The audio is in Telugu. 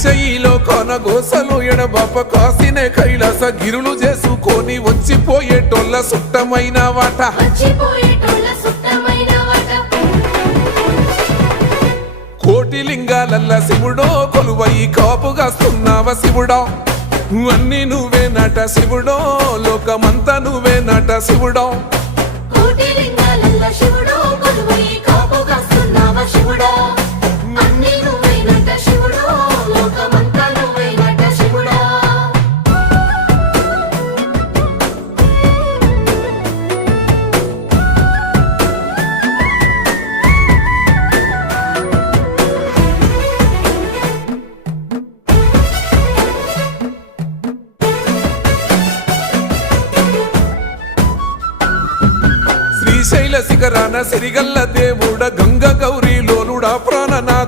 శ్రీశైలో కొనగోసలు ఎడబాప కాసినే కైలాస గిరులు చేసుకొని వచ్చిపోయేటోళ్ళ సుట్టమైన వాట కోటి లింగాలల్ల శివుడో కొలువై కాపుగాస్తున్నావ శివుడా అన్ని నువ్వే నట శివుడో లోకమంతా నువ్వే నట శివుడో శ్రీశైల శిఖరాన సిరిగల్ల దేవుడ గంగ గౌరీ లోలుడా ప్రాణ